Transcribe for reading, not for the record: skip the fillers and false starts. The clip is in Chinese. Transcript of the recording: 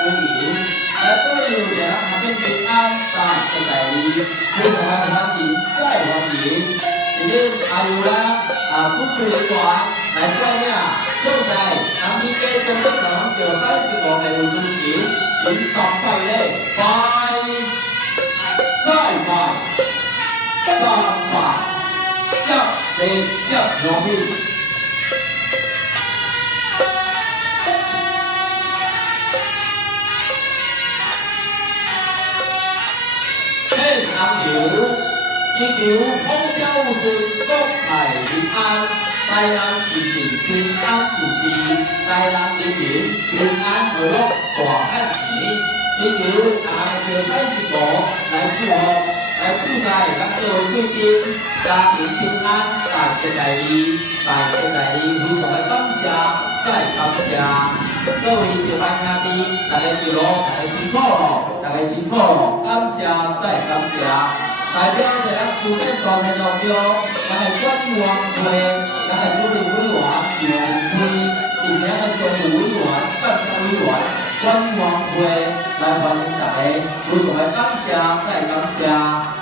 为营，来保佑人下面平安，大吉大利，非常欢迎，再欢迎。今日还有啦，主持人员来带领，正在南边街中德堂小35的主持，迎送快乐，快，再快，3快，接地接容易。天安桥，祈求风调雨顺，国泰民安，台南市民平安舒适，台南人民平安和乐大汉钱。祈求下个15来祝福，来祝在咱各位贵宾家庭平安，大吉大利，大吉大利，非常的感谢，再感谢。各位平安兄弟，大家就咯，大家辛苦咯，大家辛苦咯，感谢再感谢。代表着咱负责全体代表，咱系选委会，咱系主任委员杨明辉，并且系常务委员、办公委员、选委会来欢迎大家，非常的感谢再感谢。